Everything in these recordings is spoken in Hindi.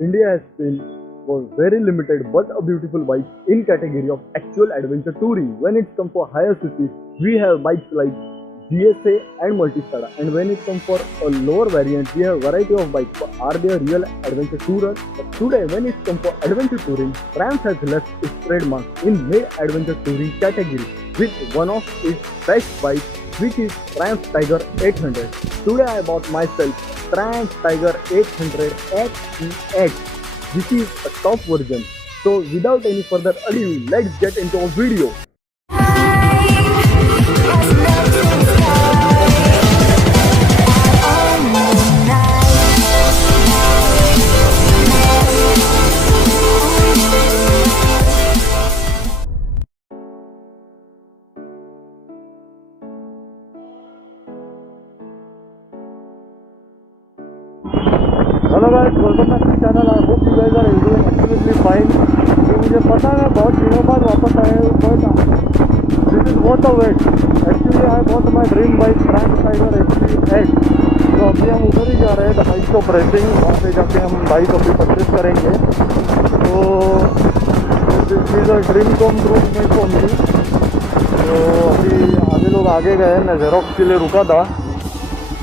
India has been was very limited but a beautiful bike in category of actual adventure touring. When it comes for higher cc, we have bikes like GSA and Multistada. And when it comes for a lower variant, we have variety of bikes. But are they a real adventure tourer? But today, when it comes for adventure touring, Triumph has left its trademark in mid-adventure touring category with one of its best bikes, which is Triumph Tiger 800. Today, I bought myself Triumph Tiger 800 XEX. This is a top version. So without any further ado, let's get into a video. Hello guys, welcome back to channel. I hope you guys are doing absolutely fine. तो मुझे पता है बहुत दिनों बाद वापस आए हो, but this is worth the wait. Actually I bought my dream bike Triumph Tiger XEX। तो अभी हम उधर ही जा रहे हैं द बाइक शॉप रेसिंग। वहाँ पे जाके हम बाइक अभी परचेज करेंगे। तो this is a dream come true moment for me. तो अभी आधे लोग आगे गए, मैं जेरोक्स के लिए रुका था।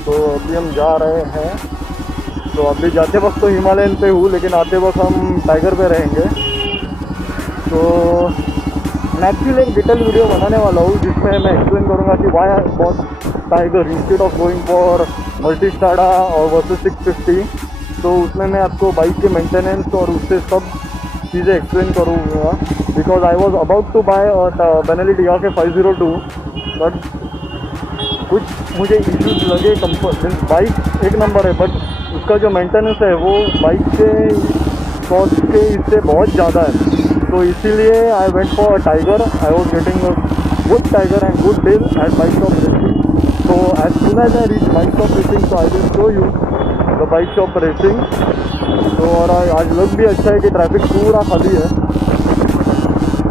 तो अभी हम जा रहे हैं। तो अभी जाते वक्त तो हिमालयन पे हूँ, लेकिन आते वक्त हम टाइगर पे रहेंगे। तो मैं एक्चुअली एक डिटेल वीडियो बनाने वाला हूँ जिसमें मैं एक्सप्लेन करूँगा कि why I bought Tiger instead of going for Multistrada और वर्सेस 650। तो उसमें मैं आपको बाइक के मेंटेनेंस और उससे सब चीज़ें एक्सप्लेन करूँगा। Because I was about to buy Benelli DRK 502, but कुछ मुझे इश्यूज लगे। कंफर्ट बाइक एक नंबर है, बट उसका जो मेंटेनेंस है वो बाइक के कॉस्ट के इससे बहुत ज़्यादा है। तो इसीलिए I went for a Tiger. I was getting a good Tiger and good deal at bike shop racing. तो as soon as I reach Bike shop racing, तो I will show you the bike shop racing. तो और आज लग भी अच्छा है कि ट्रैफिक पूरा खाली है।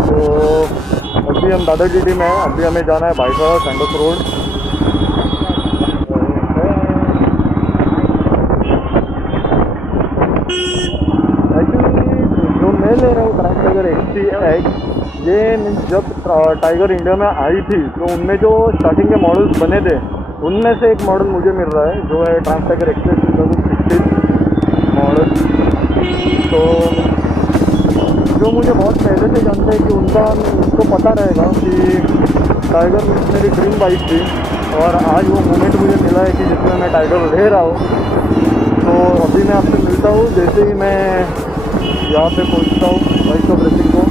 तो अभी हम दादा GT में हैं। अभी हमें जाना है भाईखला सैंडस रोड। मैं ले रहा हूँ ट्रायम्फ टाइगर XEX। ये जब टाइगर इंडिया में आई थी तो उनमें जो स्टार्टिंग के मॉडल्स बने थे उनमें से एक मॉडल मुझे मिल रहा है, जो है ट्रायम्फ टाइगर XEX 2016 मॉडल। तो जो मुझे बहुत पहले से जानते हैं कि उनको पता रहेगा कि टाइगर मेरी ड्रीम बाइक थी, और आज वो मोमेंट मुझे मिला है कि जिसमें मैं टाइगर ले रहा हूँ। तो अभी मैं आपसे मिलता हूँ जैसे ही मैं यहाँ पे पहुँचता हूँ बाइक शॉप रेसिंग को।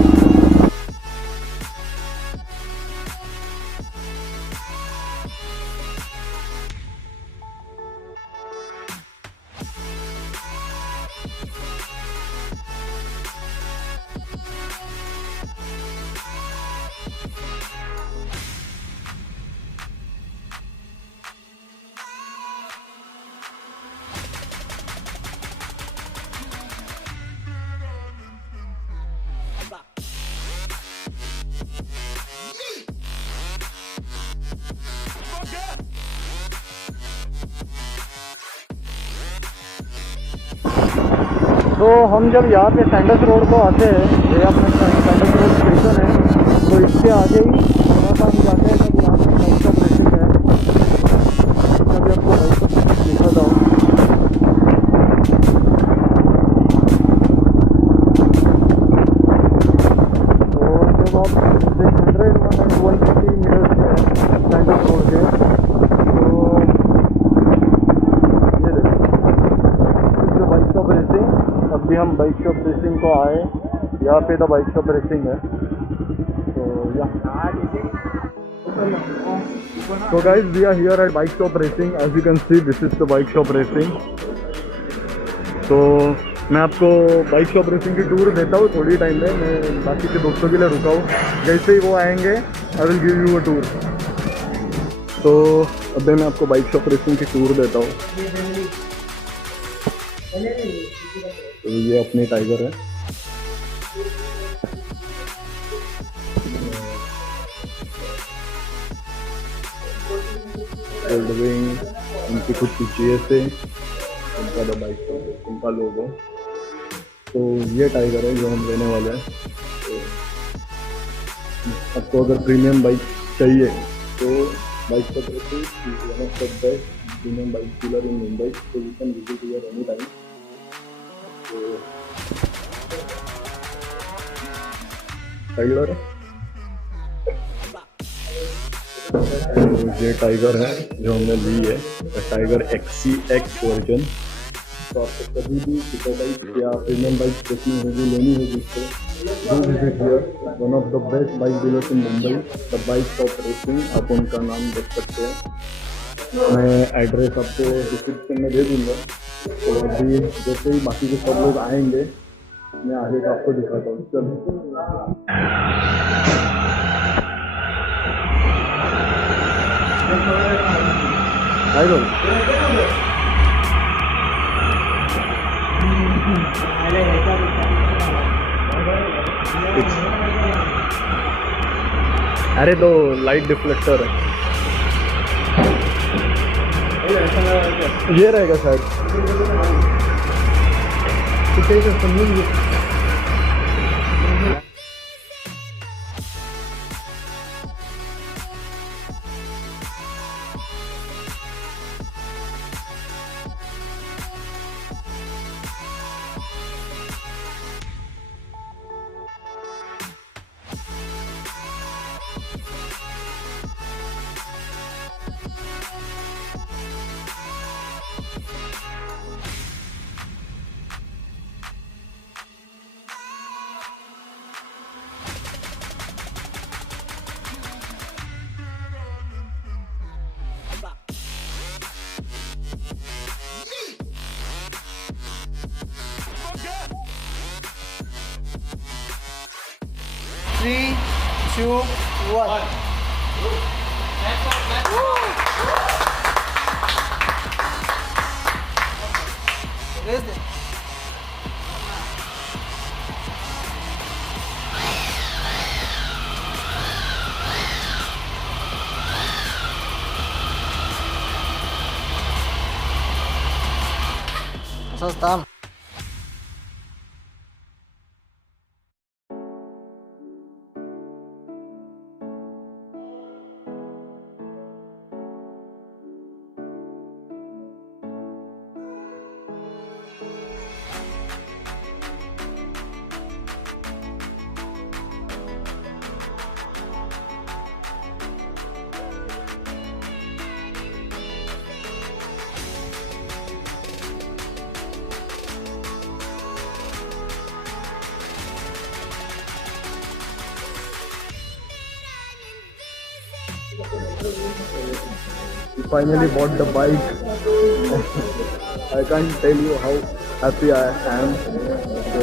तो हम जब यहाँ पे सैंडस रोड को आते हैं, ये अपना सैंडस रोड स्टेशन है, तो इसके आगे ही थोड़ा सा हम जाते हैं तब यहाँ पे बाइक शॉप रेसिंग है। तभी आपको बाइक शॉप रेसिंग दिखाता हूँ। तो जब आप 100, 150 मीटर्स है सैंडस रोड के, बाइक शॉप रेसिंग। अभी हम बाइक शॉप रेसिंग को आए, यहाँ पे द बाइक शॉप रेसिंग है। तो guys, we are here at bike shop racing. As you can see, this is the bike shop racing. तो मैं आपको बाइक शॉप रेसिंग की टूर देता हूँ थोड़ी टाइम में। मैं बाकी के दोस्तों के लिए रुका हूँ, जैसे ही वो आएंगे I will give you a tour. तो अभी मैं आपको बाइक शॉप रेसिंग की टूर देता हूँ। तो ये अपनी टाइगर है। गोल्ड विंग, उनकी खुद की GSA, उनका द बाइक शॉप, उनका लोगो। तो ये टाइगर है जो हम लेने वाले हैं। तो आपको अगर प्रीमियम बाइक चाहिए तो बाइक का तरफ से one of the best premium bike dealer in Mumbai, तो you can visit here any time. तो टाइगर ये टाइगर है जो हमने ली है, टाइगर XCX वर्जन। तो आपको कभी भी सुपर बाइक या प्रीमियम बाइक देखनी होगी, लेनी होगी, तो do visit here, one of the best bike dealers in Mumbai, the bike of racing. आप उनका नाम देख सकते हैं। मैं एड्रेस आपको डिस्क्रिप्शन में दे दूँगा। तो अभी जैसे ही बाकी के सब लोग आएंगे मैं आगे का आपको दिखाता हूँ। चलो अरे तो लाइट डिफ्लेक्टर है, ये रहेगा शायद। Three, two, one. Raise it. So stop. We finally bought the bike. I can't tell you how happy I am. So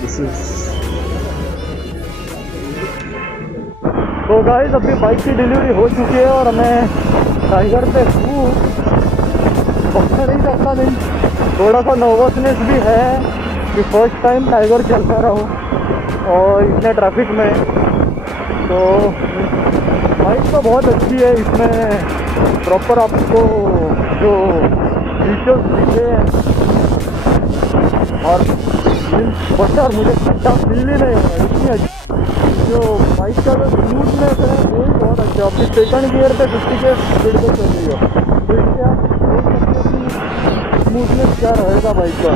this is. तो गाइस अभी बाइक की डिलीवरी हो चुकी है और मैं टाइगर पे हूँ। पकड़ नहीं सकता, नहीं थोड़ा सा नर्वसनेस भी है कि फर्स्ट टाइम टाइगर चलता रहा हूँ और इतने ट्रैफिक में। तो बाइक तो बहुत अच्छी है, इसमें प्रॉपर आपको जो फीचर्स दिखे हैं और बटर मुझे खट्टा फील ही नहीं हो रहा है, इतनी अच्छी जो बाइक का जो स्मूथनेस है वो भी बहुत अच्छा। अपनी सेकंड गियर पे 50 के स्पीड पे चल रही है, तो इससे आप देख सकते हैं कि स्मूथनेस क्या रहेगा बाइक का।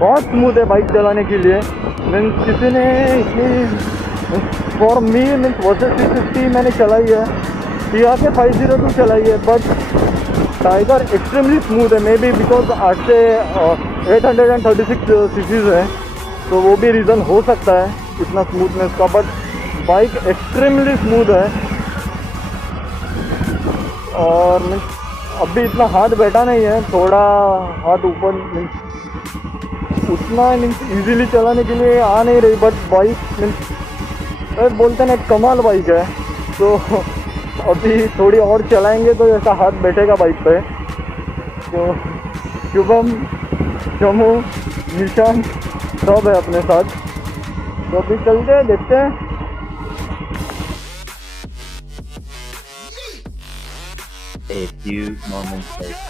बहुत स्मूथ है बाइक चलाने के लिए। मीन्स किसी ने इतनी फॉर मी मीन्स वर्सेस 350 मैंने चलाई है, टिया के 502 चलाई है, बट टाइगर एक्सट्रीमली स्मूथ है। मे बी बिकॉज 8 से 836 सीसीज है, तो वो भी रीज़न हो सकता है इतना स्मूथनेस का, बट बाइक एक्सट्रीमली स्मूथ है। और मीन्स अभी इतना हाथ बैठा नहीं है, थोड़ा हाथ ऊपर मीन्स उतना मीन्स ईजीली चलाने के लिए आ नहीं रही, बट बाइक मीन्स भाई बोलते ना कमाल बाइक है। तो अभी थोड़ी और चलाएंगे तो ऐसा हाथ बैठेगा बाइक पे। तो शुभम, शमू, निशान सब है अपने साथ। तो अभी चलते हैं, देखते हैं। A few moments later.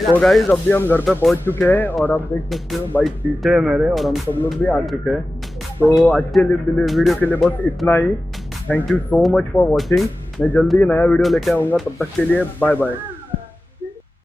तो गाइस अभी हम घर पे पहुंच चुके हैं और आप देख सकते हो बाइक पीछे है मेरे और हम सब लोग भी आ चुके हैं। तो आज के लिए वीडियो के लिए बस इतना ही। Thank you so much for watching. मैं जल्दी नया वीडियो लेके आऊँगा, तब तक के लिए बाय बाय।